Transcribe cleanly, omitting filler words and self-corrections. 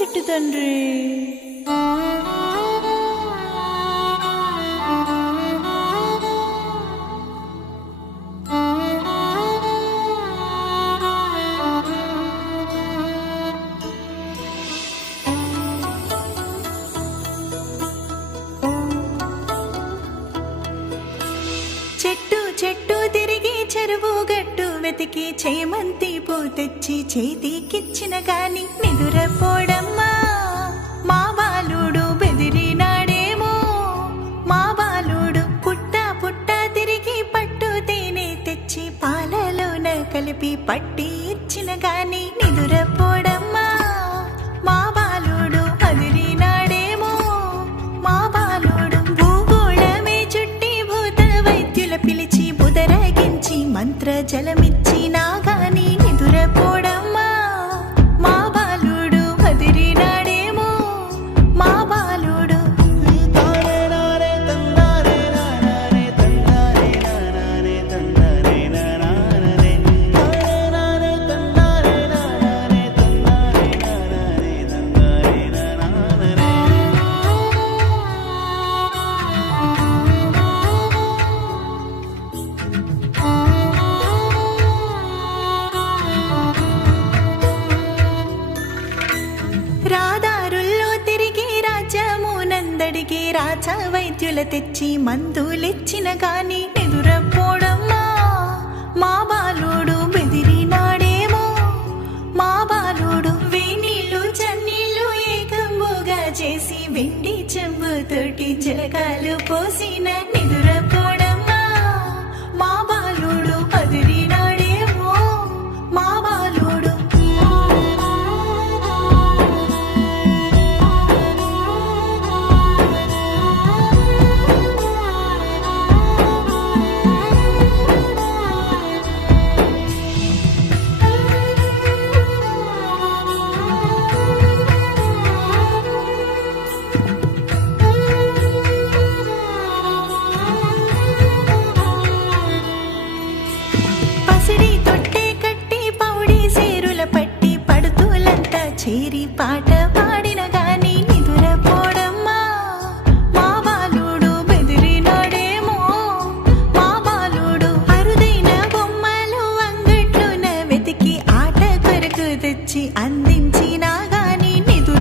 చెట్టు తండ్రి. చెట్టు చెట్టు తిరిగి చెరువు గట్టు వెతికి చేమంతి పూ తెచ్చి చేతికిచ్చిన గాని నిదురపోడమ్మా. మా బాలుడు బెదిరినాడేమో, మా బాలుడు పుట్ట పుట్ట తిరిగి పట్టు తేనె తెచ్చి పాలలోన కలిపి పట్టి ఇచ్చిన గాని నిదురపోడమ్మా. మా బాలుడు అదిరినాడేమో, మా బాలుడు భూగోళమే చుట్టి భూత వైద్యుల పిలిచి బుదరగించి మంత్ర జలమిచ్చినా గాని నిదురపోడమ్మా. మా బాలుడు అదిరినాడేమో, మా బాలుడు. రాదారుల్లో తిరిగి రాజ్యమునందడికి రాజా వైద్యుల తెచ్చి మందులిచ్చిన గాని నిదురపోడమ్మా. మా బాలుడు బెదిరినాడేమో, మా బాలుడు వేణీళ్ళు చన్నీళ్ళు ఏకంబుగా చేసి వెండి చెంబుతోటి జలకాలు పోసిన నిదుర